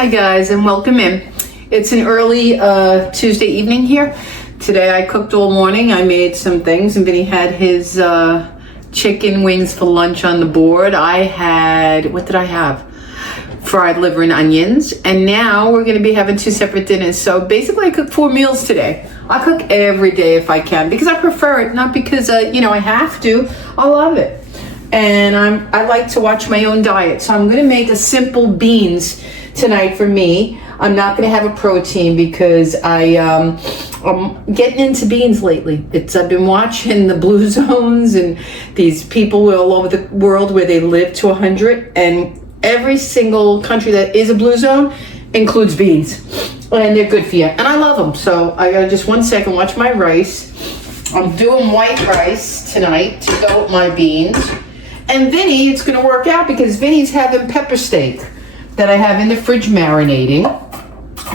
Hi guys, and welcome in. It's an early Tuesday evening here. Today I cooked all morning. I made some things, and Vinny had his chicken wings for lunch on the board. I had, what did I have? Fried liver and onions. And now we're gonna be having two separate dinners. So basically I cooked 4 meals today. I cook every day if I can, because I prefer it, not because I have to. I love it. And I like to watch my own diet. So I'm gonna make a simple beans tonight for me. I'm not gonna have a protein because I'm getting into beans lately. I've been watching the blue zones and these people all over the world where they live to 100, and every single country that is a blue zone includes beans, and they're good for you, and I love them. So I gotta just 1 second watch my rice. I'm doing white rice tonight to go with my beans. And Vinny, it's gonna work out because Vinny's having pepper steak that I have in the fridge marinating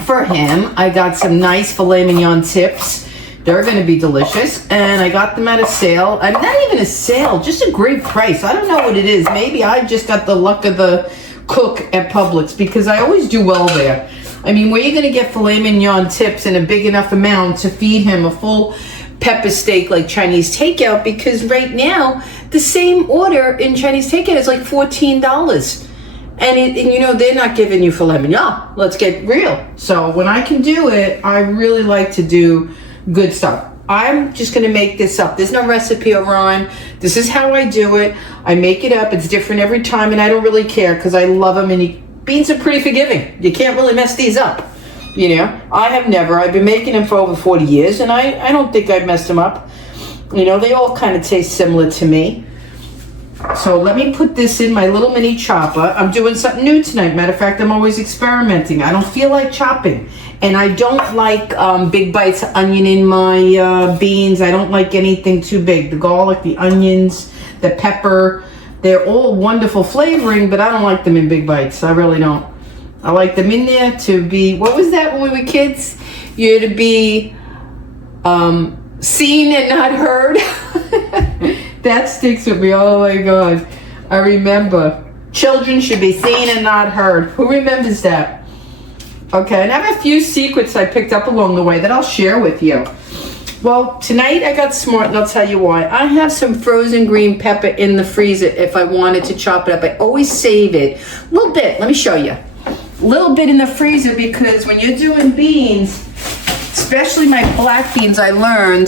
for him. I got some nice filet mignon tips. They're gonna be delicious. And I got them at a sale. I'm not even a sale, just a great price. I don't know what it is. Maybe I just got the luck of the cook at Publix because I always do well there. I mean, where are you gonna get filet mignon tips in a big enough amount to feed him a full pepper steak like Chinese takeout? Because right now, the same order in Chinese takeout is like $14. And they're not giving you filet mignon. Let's get real. So when I can do it, I really like to do good stuff. I'm just gonna make this up. There's no recipe or rhyme. This is how I do it. I make it up. It's different every time, and I don't really care because I love them. And beans are pretty forgiving. You can't really mess these up. I have never. I've been making them for over 40 years, and I don't think I've messed them up. They all kind of taste similar to me. So let me put this in my little mini chopper. I'm doing something new tonight. Matter of fact, I'm always experimenting. I don't feel like chopping. And I don't like big bites of onion in my beans. I don't like anything too big. The garlic, the onions, the pepper, they're all wonderful flavoring, but I don't like them in big bites. I really don't. I like them in there to be, what was that when we were kids? You're to be seen and not heard. That sticks with me. Oh my God. I remember. Children should be seen and not heard. Who remembers that? Okay, and I have a few secrets I picked up along the way that I'll share with you. Well, tonight I got smart, and I'll tell you why. I have some frozen green pepper in the freezer if I wanted to chop it up. I always save it. A little bit. Let me show you. A little bit in the freezer because when you're doing beans, especially my black beans, I learned,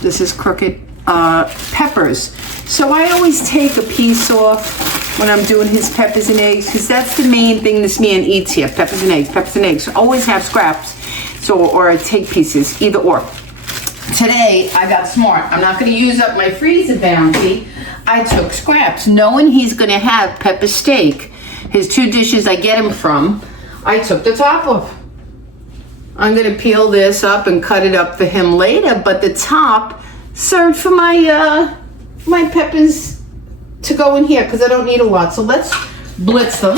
this is crooked, peppers. So I always take a piece off when I'm doing his peppers and eggs because that's the main thing this man eats here, peppers and eggs, peppers and eggs. So always have scraps, or I take pieces, either or. Today, I got smart. I'm not going to use up my freezer bounty. I took scraps, knowing he's going to have pepper steak. His 2 dishes I get him from, I took the top off. I'm going to peel this up and cut it up for him later, but the top served for my my peppers to go in here because I don't need a lot. So let's blitz them.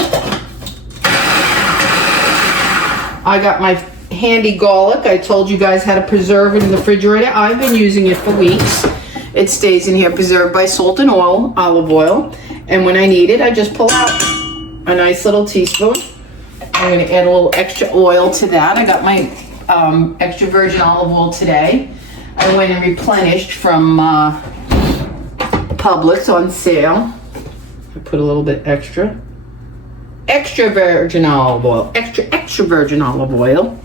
I got my handy garlic. I told you guys how to preserve it in the refrigerator. I've been using it for weeks. It stays in here preserved by salt and oil, olive oil. And when I need it, I just pull out a nice little teaspoon. I'm going to add a little extra oil to that. I got my extra virgin olive oil today. I went and replenished from Publix on sale. I put a little bit extra virgin olive oil, extra virgin olive oil.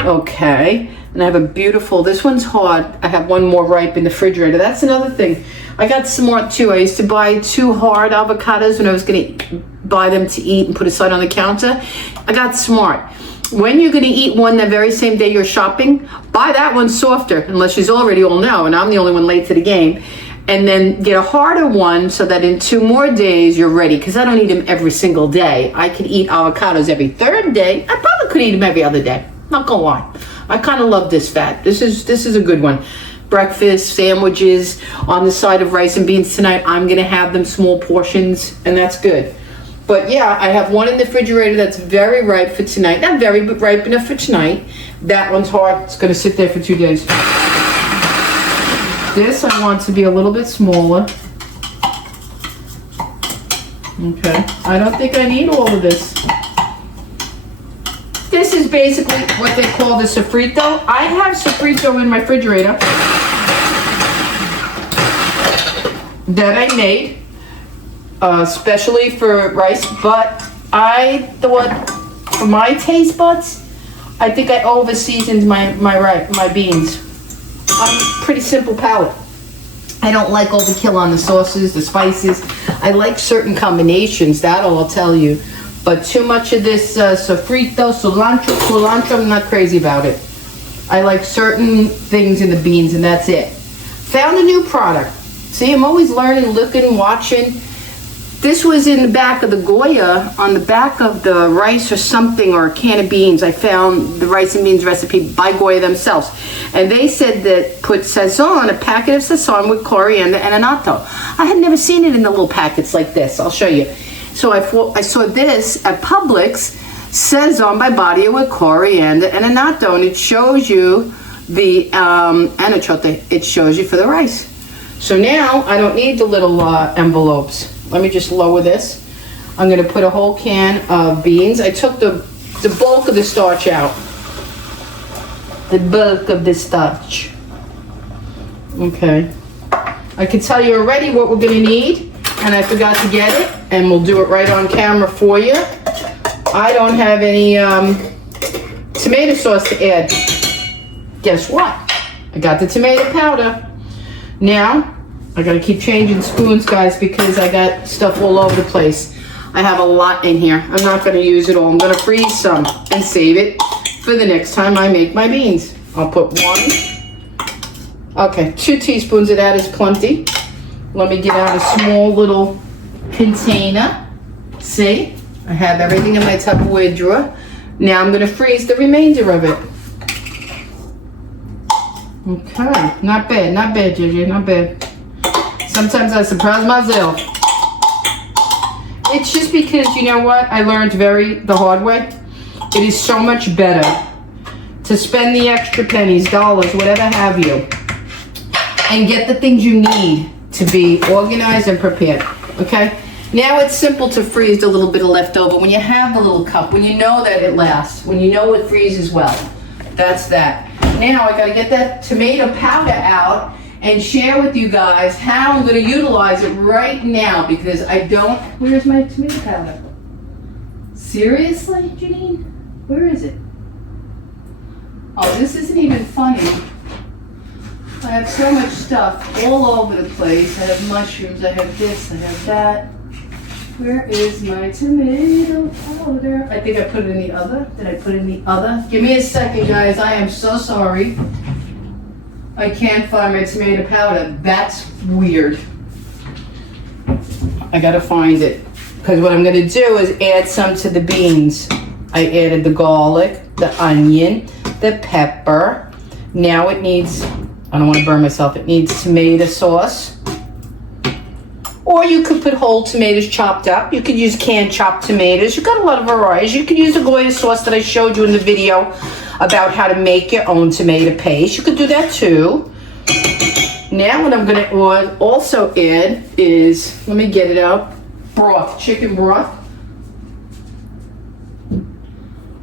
Okay, and I have a beautiful, this one's hard. I have one more ripe in the refrigerator. That's another thing. I got smart too. I used to buy 2 hard avocados when I was going to buy them to eat and put aside on the counter. I got smart. When you're going to eat one the very same day you're shopping, buy that one softer, unless you already all know, and I'm the only one late to the game. And then get a harder one so that in 2 more days you're ready. Because I don't eat them every single day. I could eat avocados every 3rd day. I probably could eat them every other day. Not gonna lie. I kind of love this fat. This is a good one. Breakfast, sandwiches, on the side of rice and beans tonight. I'm gonna have them small portions, and that's good. But yeah, I have one in the refrigerator that's very ripe for tonight. Not very, but ripe enough for tonight. That one's hard. It's gonna sit there for 2 days. This I want to be a little bit smaller. Okay, I don't think I need all of this. This is basically what they call the sofrito. I have sofrito in my refrigerator that I made, especially for rice, but I thought for my taste buds, I think I over-seasoned my beans. I'm a pretty simple palate. I don't like overkill on the sauces, the spices. I like certain combinations, that'll I'll tell you. But too much of this sofrito, cilantro, I'm not crazy about it. I like certain things in the beans, and that's it. Found a new product. See, I'm always learning, looking, watching. This was in the back of the Goya, on the back of the rice or something, or a can of beans. I found the rice and beans recipe by Goya themselves. And they said that put sazon, a packet of sazon with coriander and annatto. I had never seen it in the little packets like this. I'll show you. So I saw this at Publix, sazon by Badia with coriander and annatto. And it shows you the anachote. It shows you for the rice. So now I don't need the little envelopes. Let me just lower this. I'm gonna put a whole can of beans. I took the bulk of the starch out. The bulk of the starch. Okay. I can tell you already what we're gonna need, and I forgot to get it, and we'll do it right on camera for you. I don't have any tomato sauce to add. Guess what? I got the tomato powder. Now, I gotta keep changing spoons, guys, because I got stuff all over the place. I have a lot in here. I'm not gonna use it all. I'm gonna freeze some and save it for the next time I make my beans. I'll put 2 teaspoons of that is plenty. Let me get out a small little container. See, I have everything in my Tupperware drawer. Now I'm gonna freeze the remainder of it. Okay, not bad, Gigi, not bad. Sometimes I surprise myself. It's just because, you know what, I learned the hard way. It is so much better to spend the extra pennies, dollars, whatever have you, and get the things you need to be organized and prepared, okay? Now it's simple to freeze a little bit of leftover. When you have the little cup, when you know that it lasts, when you know it freezes well, that's that. Now I gotta get that tomato powder out and share with you guys how I'm gonna utilize it right now, because I don't, where's my tomato powder? Seriously, Jeanine? Where is it? Oh, this isn't even funny. I have so much stuff all over the place. I have mushrooms, I have this, I have that. Where is my tomato powder? I think I put it in the other. Did I put it in the other? Give me a second, guys. I am so sorry. I can't find my tomato powder. That's weird. I gotta find it. Because what I'm gonna do is add some to the beans. I added the garlic, the onion, the pepper. Now it needs, I don't want to burn myself, it needs tomato sauce. Or you could put whole tomatoes chopped up. You could use canned chopped tomatoes. You've got a lot of varieties. You could use the Goya sauce that I showed you in the video about how to make your own tomato paste. You could do that too. Now what I'm going to also add is, let me get it out, broth, chicken broth.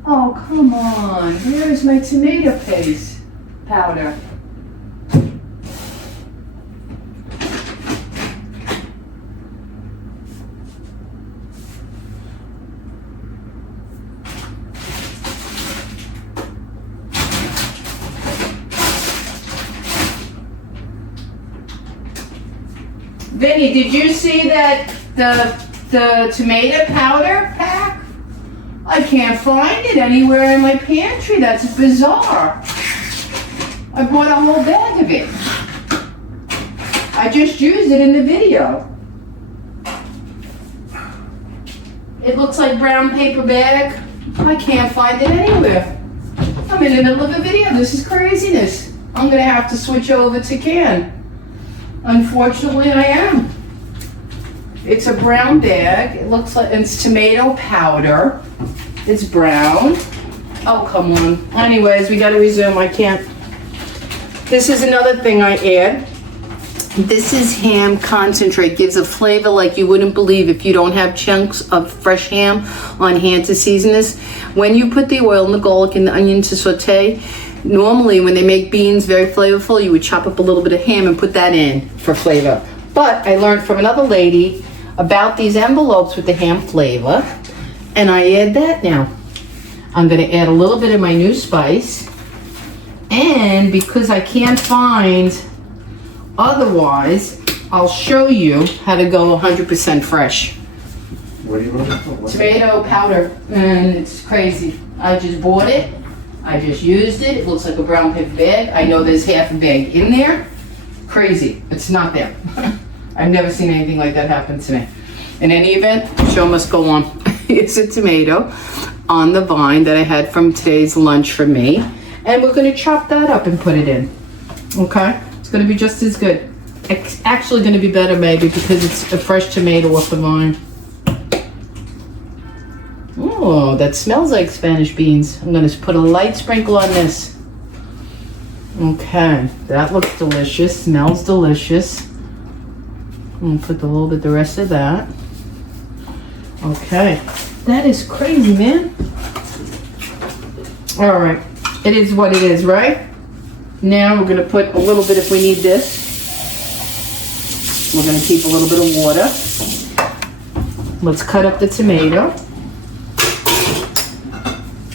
Oh, come on. Where is my tomato paste powder? Vinny, did you see that the tomato powder pack? I can't find it anywhere in my pantry. That's bizarre. I bought a whole bag of it. I just used it in the video. It looks like brown paper bag. I can't find it anywhere. I'm in the middle of a video. This is craziness. I'm gonna have to switch over to can. Unfortunately, I am. It's a brown bag. It looks like it's tomato powder. It's brown. Oh, come on. Anyways, we gotta resume. I can't. This is another thing I add. This is ham concentrate. Gives a flavor like you wouldn't believe if you don't have chunks of fresh ham on hand to season this. When you put the oil and the garlic and the onion to saute, normally when they make beans very flavorful, you would chop up a little bit of ham and put that in for flavor. But I learned from another lady about these envelopes with the ham flavor, and I add that now. I'm gonna add a little bit of my new spice, and because I can't find otherwise, I'll show you how to go 100% fresh. What do you want? Tomato powder, and it's crazy. I just bought it. I just used it. It looks like a brown paper bag. I know there's half a bag in there. Crazy. It's not there. I've never seen anything like that happen to me. In any event, show must go on. It's a tomato on the vine that I had from today's lunch for me. And we're going to chop that up and put it in. Okay? It's going to be just as good. It's actually going to be better maybe because it's a fresh tomato off the vine. Oh, that smells like Spanish beans. I'm going to put a light sprinkle on this. Okay, that looks delicious. Smells delicious. I'm going to put a little bit the rest of that. Okay, that is crazy, man. All right, it is what it is, right? Now we're going to put a little bit if we need this. We're going to keep a little bit of water. Let's cut up the tomato.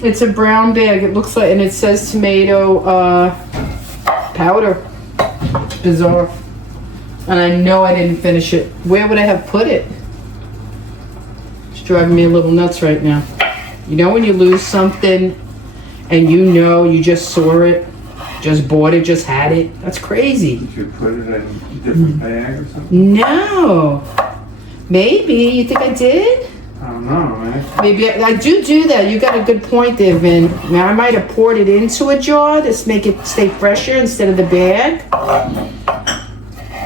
It's a brown bag. It looks like, and it says tomato powder. It's bizarre. And I know I didn't finish it. Where would I have put it? It's driving me a little nuts right now. You know when you lose something and you know you just saw it, just bought it, just had it? That's crazy. Did you put it in a different bag or something? No. Maybe. You think I did? I don't know, man. Maybe I do that. You got a good point there, Vin. Now I might have poured it into a jar to make it stay fresher instead of the bag.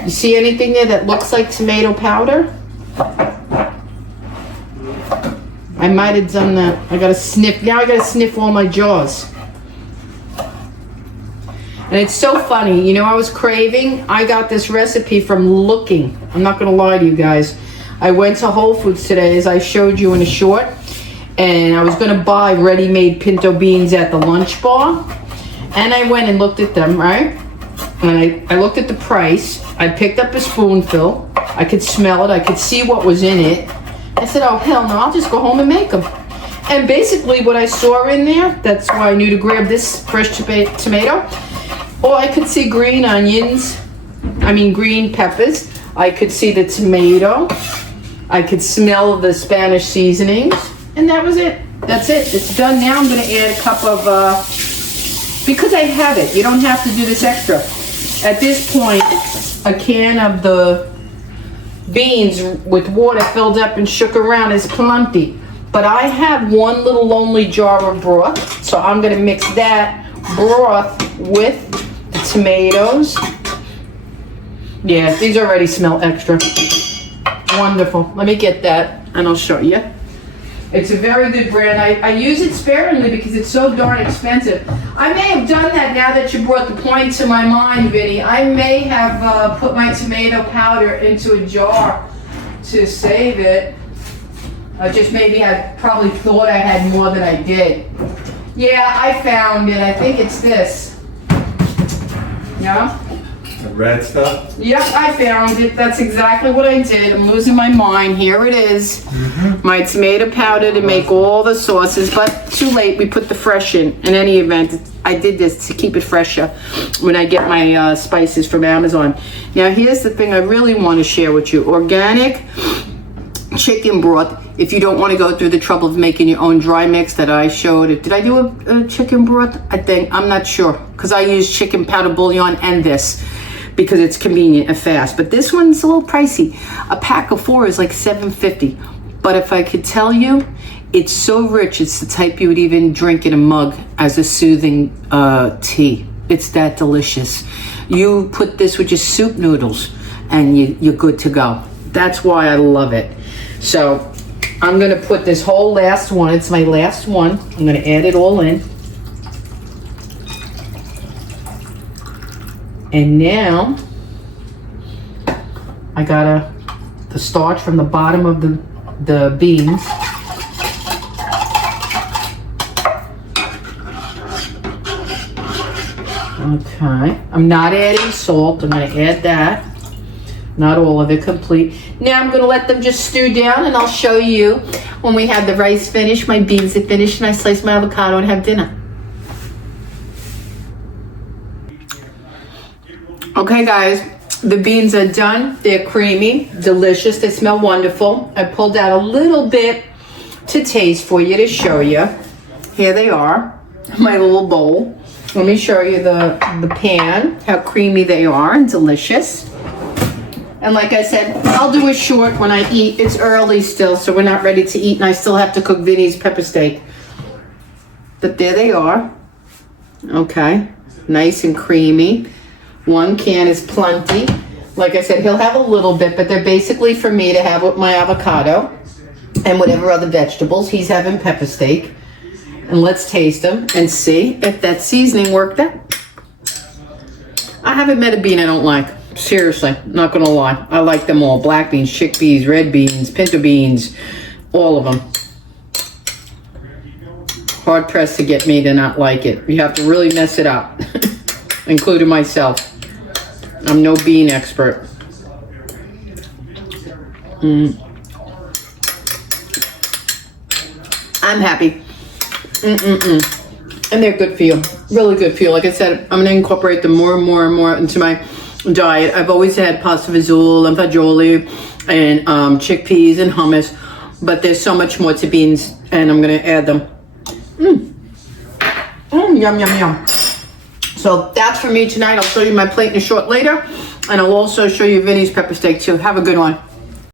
You see anything there that looks like tomato powder? I might have done that. I gotta sniff. Now I gotta sniff all my jars. And it's so funny. You know, I was craving. I got this recipe from looking. I'm not gonna lie to you guys. I went to Whole Foods today, as I showed you in a short, and I was gonna buy ready-made pinto beans at the lunch bar. And I went and looked at them, right? And I looked at the price. I picked up a spoonful. I could smell it. I could see what was in it. I said, oh, hell no, I'll just go home and make them. And basically what I saw in there, that's why I knew to grab this fresh tomato. Oh, I could see green onions. Green peppers. I could see the tomato. I could smell the Spanish seasonings. And that was it. That's it. It's done now. I'm going to add a cup of, because I have it. You don't have to do this extra. At this point, a can of the beans with water filled up and shook around is plenty. But I have one little lonely jar of broth. So I'm going to mix that broth with the tomatoes. Yeah, these already smell extra. Wonderful. Let me get that and I'll show you. It's a very good brand. I use it sparingly because it's so darn expensive. I may have done that now that you brought the point to my mind, Vinny. I may have put my tomato powder into a jar to save it. Just maybe I probably thought I had more than I did. Yeah, I found it. I think it's this. Yeah? The red stuff? Yep, I found it. That's exactly what I did. I'm losing my mind. Here it is. My tomato powder to make all the sauces, but too late. We put the fresh in. In any event, I did this to keep it fresher when I get my spices from Amazon. Now, here's the thing I really want to share with you. Organic chicken broth. If you don't want to go through the trouble of making your own dry mix that I showed. Did I do a chicken broth? I think. I'm not sure. Because I use chicken powder bouillon and this. Because it's convenient and fast. But this one's a little pricey. A pack of 4 is like $7.50. But if I could tell you, it's so rich, it's the type you would even drink in a mug as a soothing tea. It's that delicious. You put this with your soup noodles and you're good to go. That's why I love it. So I'm gonna put this whole last one, it's my last one. I'm gonna add it all in. And now I got the starch from the bottom of the beans. Okay, I'm not adding salt. I'm going to add that. Not all of it, complete. Now I'm going to let them just stew down, and I'll show you when we have the rice finished, my beans are finished, and I slice my avocado and have dinner. Okay guys, the beans are done. They're creamy, delicious. They smell wonderful. I pulled out a little bit to taste for you to show you. Here they are, my little bowl. Let me show you the pan, how creamy they are and delicious. And like I said, I'll do it short when I eat. It's early still, so we're not ready to eat, and I still have to cook Vinny's pepper steak. But there they are. Okay, nice and creamy. One can is plenty. Like I said, he'll have a little bit, but they're basically for me to have with my avocado and whatever other vegetables. He's having pepper steak. And let's taste them and see if that seasoning worked out. I haven't met a bean I don't like. Seriously, not gonna lie. I like them all. Black beans, chickpeas, red beans, pinto beans, all of them. Hard pressed to get me to not like it. You have to really mess it up, including myself. I'm no bean expert. I'm happy. And they're good for you. Really good for you. Like I said, I'm going to incorporate them more and more and more into my diet. I've always had pasta vazul and fagioli and chickpeas and hummus, but there's so much more to beans, and I'm going to add them. Yum, yum, yum. So that's for me tonight. I'll show you my plate in a short later, and I'll also show you Vinny's pepper steak too. Have a good one.